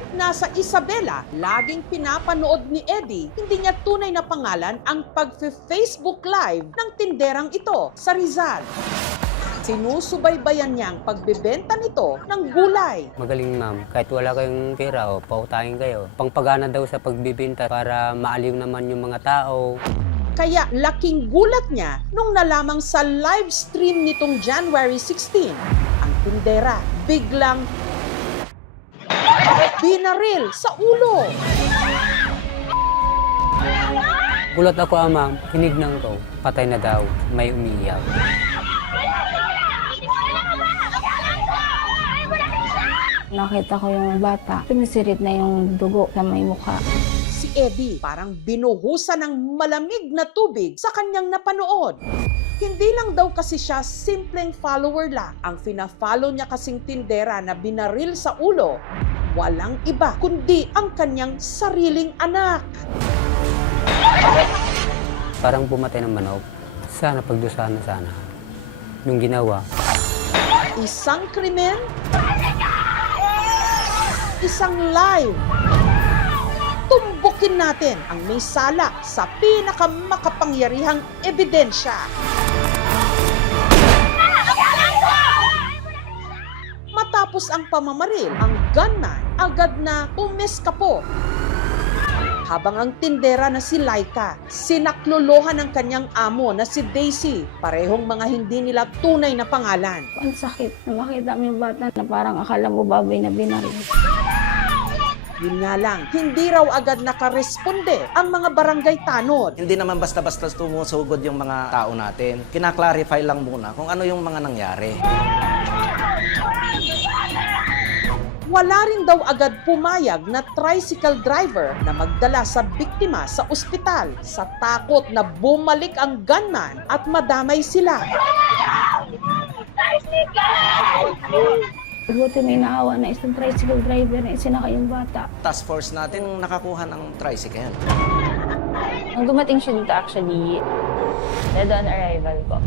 Kahit nasa Isabela, laging pinapanood ni Eddie, hindi niya tunay na pangalan ang pag-Facebook Live ng tinderang ito sa Rizal. Sinusubaybayan niyang pagbebenta nito ng gulay. Magaling ma'am, kahit wala kayong pera, pautahin kayo. Pangpagana daw sa pagbibinta para maaliw naman yung mga tao. Kaya laking gulat niya nung nalamang sa live stream nitong January 16, ang tindera biglang binaril sa ulo. Gulat ako ma'am, tinignan ko, patay na daw, may umiiyak. Nakita ko yung bata, tumisirit na yung dugo sa may mukha. Si Eddie parang binuhusan ng malamig na tubig sa kanyang napanood. Hindi lang daw kasi siya simpleng follower lang. Ang fina-follow niya kasing tindera na binaril sa ulo, walang iba kundi ang kanyang sariling anak. Parang pumatay ng manok. Sana pagdusahan na sana. Yung ginawa. Isang krimen, isang live. Tumbukin natin ang may sala sa pinakamakapangyarihang ebidensya. Matapos ang pamamaril, ang gunman agad na umeskapo. Habang ang tindera na si Laika, sinaklolohan ng kanyang amo na si Daisy, parehong mga hindi nila tunay na pangalan. Ang sakit na makita mo yung bata na parang akala mo baboy na binaril. Yun nga lang, hindi raw agad nakaresponde ang mga barangay tanod. Hindi naman basta-basta tumusugod yung mga tao natin. Kina-clarify lang muna kung ano yung mga nangyari. Wala rin daw agad pumayag na tricycle driver na magdala sa biktima sa ospital sa takot na bumalik ang gunman at madamay sila. Buti may naawa na isang tricycle driver na isinaka yung bata. Task force natin nakakuha ng tricycle. Nung dumating siya dito actually, dead on arrival po.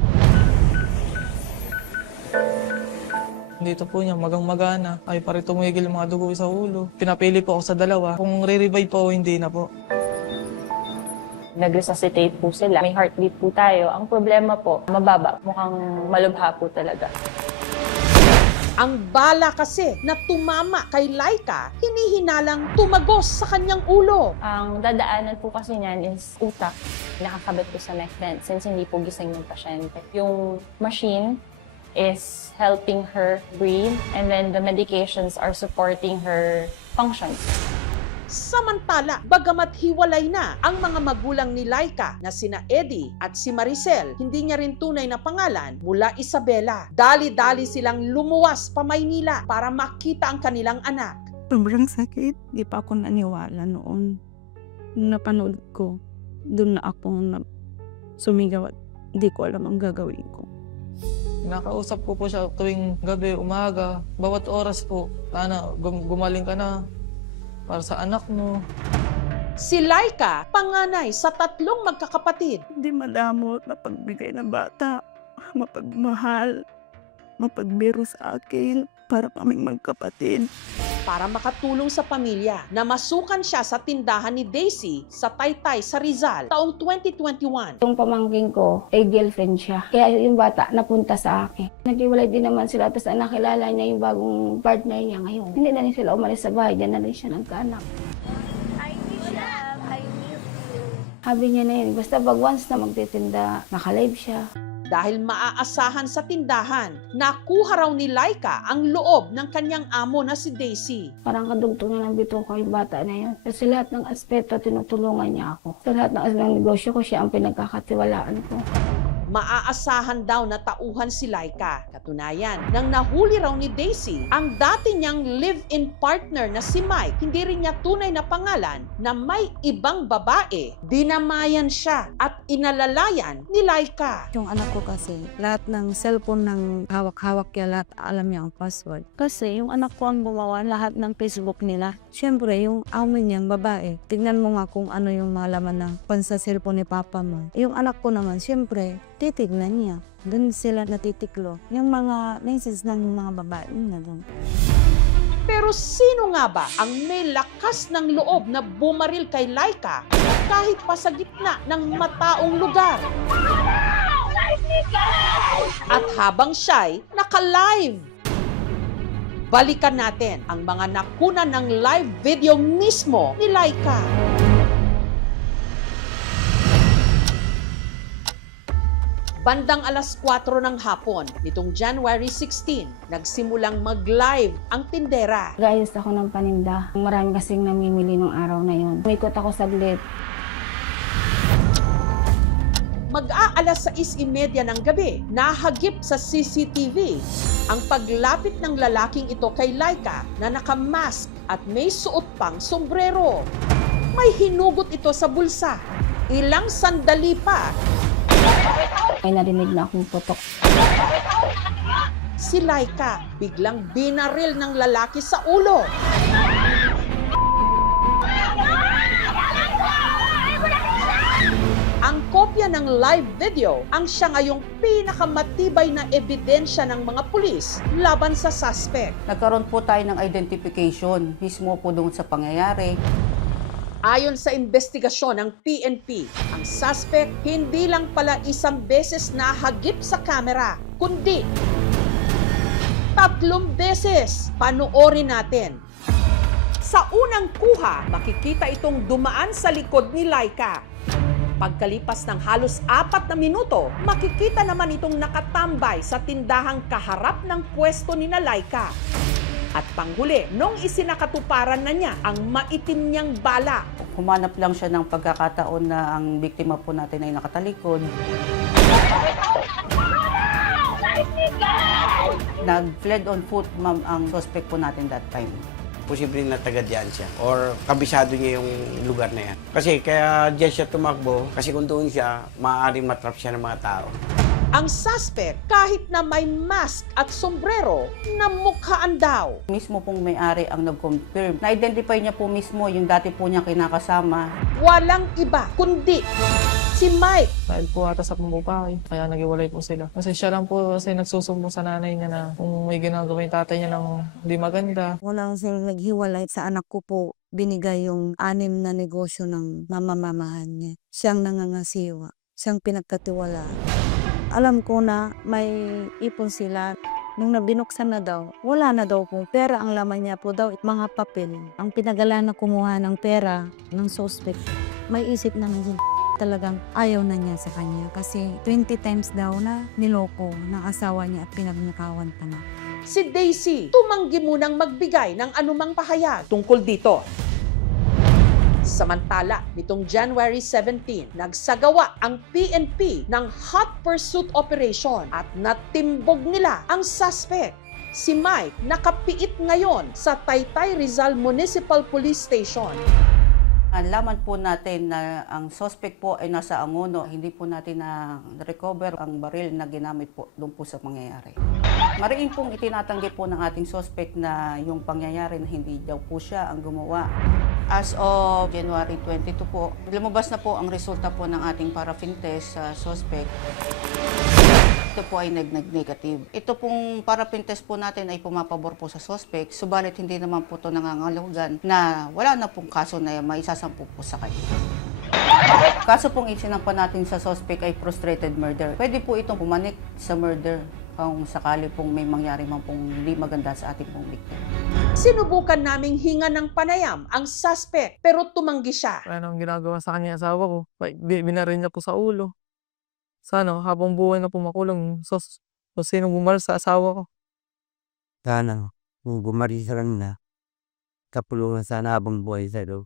Dito po niya, magang-magana. Ay, pare tumigil yung mga dugo sa ulo. Pinapili po ako sa dalawa. Kung re-revive po, hindi na po. Nag-resuscitate po sila. May heartbeat po tayo. Ang problema po, mababa. Mukhang malubha po talaga. Ang bala kasi na tumama kay Laika, hinihinalang tumagos sa kanyang ulo. Ang dadaanan po kasi niyan is utak. Nakakabit po sa neck vent since hindi po gising yung pasyente. Yung machine is helping her breathe and then the medications are supporting her functions. Samantala, bagamat hiwalay na ang mga magulang ni Laika na sina Eddie at si Maricel, hindi niya rin tunay na pangalan, mula Isabela. Dali-dali silang lumuwas pa Maynila para makita ang kanilang anak. Sobrang sakit. Di pa ako naniwala noon. Nung napanood ko, doon na ako sumigaw at di ko alam ang gagawin ko. Nakausap ko po siya tuwing gabi, umaga, bawat oras po. Sana gumaling ka na para sa anak mo. Si Laika, panganay sa 3 magkakapatid. Hindi madamot, mapagbigay ng bata, mapagmahal, mapagbiro sa akin para kaming magkapatid. Para makatulong sa pamilya na masukan siya sa tindahan ni Daisy sa Taytay sa Rizal taong 2021. Yung pamangking ko, ay girlfriend siya. Kaya yung bata napunta sa akin. Naghiwalay din naman sila, tapos nakilala niya yung bagong partner niya ngayon. Hindi na rin sila umalis sa bahay, dyan na rin siya nagkaanak. Sabi niya na yun, basta pag once na magtitinda, nakalive siya. Dahil maaasahan sa tindahan, nakuha raw ni Laika ang loob ng kanyang amo na si Daisy. Parang kadugtong na ng bito ko yung bata na yun. Kasi lahat ng aspeto, tinutulungan niya ako. Sa lahat ng negosyo ko, siya ang pinagkakatiwalaan ko. Maaasahan daw na tauhan si Laika. Katunayan, nang nahuli raw ni Daisy, ang dati niyang live-in partner na si Mike, hindi rin niya tunay na pangalan na may ibang babae. Dinamayan siya at inalalayan ni Laika. Yung anak ko kasi, lahat ng cellphone ng hawak-hawak niya, lahat alam niya ang password. Kasi yung anak ko ang gumawa lahat ng Facebook nila. Siyempre, yung amin niyang babae, tignan mo nga kung ano yung mga laman ng sa cellphone ni papa mo. Yung anak ko naman, siyempre, titignan niya. Doon sila natitiklo. Yung mga messages ng mga babae na doon. Pero Pero sino nga ba ang may lakas ng loob na bumaril kay Laika kahit pa sa gitna ng mataong lugar? At habang siya'y naka-live. Balikan natin ang mga nakunan ng live video mismo ni Laika. Bandang alas 4 ng hapon, nitong January 16, nagsimulang mag-live ang tindera. Gayos ako ng paninda. Marami kasing namimili nung araw na yun. Umikot ako saglit. Mag-aalas 6:30 ng gabi, nahagip sa CCTV ang paglapit ng lalaking ito kay Laika na nakamask at may suot pang sombrero. May hinugot ito sa bulsa. Ilang sandali pa, May narinig na akong putok. si Laika biglang binaril ng lalaki sa ulo. Ang kopya ng live video ang siya ngayong pinakamatibay na ebidensya ng mga pulis laban sa suspect. Nagkaroon po tayo ng identification mismo po doon sa pangyayari. Ayon sa investigasyon ng PNP, ang suspect hindi lang pala isang beses nahagip sa kamera, kundi 3 beses. Panoorin natin. Sa unang kuha, makikita itong dumaan sa likod ni Laika. Pagkalipas ng halos 4 na minuto, makikita naman itong nakatambay sa tindahang kaharap ng pwesto ni Laika. At panghuli, nung isinakatuparan na niya ang maitim niyang bala. Humanap lang siya ng pagkakataon na ang biktima po natin ay nakatalikod. Nag-fled on foot, ma'am, ang suspect po natin that time. Posible na taga diyan siya or kabisado niya yung lugar na yan. Kasi kaya diyan siya tumakbo kasi kung doon siya, maaaring matrap siya ng mga tao. Ang suspect, kahit na may mask at sombrero, namukhaan daw. Mismo pong may-ari ang nag-confirm. Na-identify niya po mismo yung dati po niya kinakasama. Walang iba kundi si Mike. Dahil po ata sa pambabae, kaya naghiwalay po sila. Kasi siya lang po kasi nagsusumbong sa nanay niya na kung may ginagawa yung tatay niya ng hindi maganda. Walang silang naghiwalay sa anak ko po. Binigay yung 6 na negosyo ng mamamamahan niya. Siyang nangangasiwa. Siyang pinagkatiwalaan. Alam ko na may ipon sila. Nung nabinuksan na daw, wala na daw pong pera. Ang laman niya po daw, mga papel. Ang pinagala na kumuha ng pera ng suspect, may isip na talagang ayaw na niya sa kanya. Kasi 20 times daw na niloko ng asawa niya at pinagnakawan pa na. Si Daisy, tumanggi munang magbigay ng anumang pahayag tungkol dito. Samantala, nitong January 17, nagsagawa ang PNP ng hot pursuit operation at natimbog nila ang suspect. Si Mike nakapiit ngayon sa Taytay Rizal Municipal Police Station. Alaman po natin na ang suspect po ay nasa Angono. Hindi po natin na-recover ang baril na ginamit po doon po sa pangyayari. Mariin pong itinatanggi po ng ating suspect na yung pangyayari na hindi daw po siya ang gumawa. As of January 22 po, lumabas na po ang resulta po ng ating paraffin test sa suspect. Ito po ay nag-negative. Ito pong paraffin test po natin ay pumapabor po sa suspect, subalit hindi naman po ito nangangahulugan na wala na pong kaso na maisasampu po sa kanya. Kaso pong isinampa natin sa suspect ay frustrated murder. Pwede po itong pumanik sa murder kung sakali pong may mangyari man pong hindi maganda sa ating pong victim. Sinubukan naming hinga ng panayam ang suspect pero tumanggi siya. Ano ang ginagawa sa kanya asawa ko? Binaril niya po sa ulo. Sana habang buhay na po makulong. So sino bumaril sa asawa ko? Sana, kung gumarisaran na, kapulungan sana habang buhay sa loob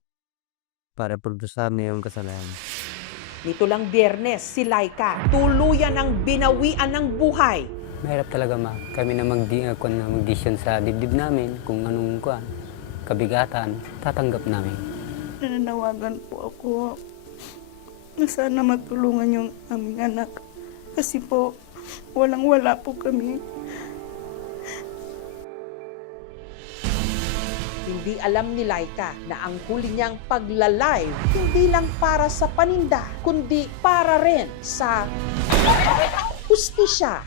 para produsami yung kasalanan. Nito lang Biyernes, si Laika tuluyan ng binawian ng buhay. Mahirap talaga kami na mag-decision sa dibdib namin kung anong kabigatan, tatanggap namin. Nananawagan po ako na sana matulungan yung aming anak. Kasi po, walang-wala po kami. Hindi alam ni Laika na ang huli niyang pagla-live hindi lang para sa paninda, kundi para rin sa hustisya.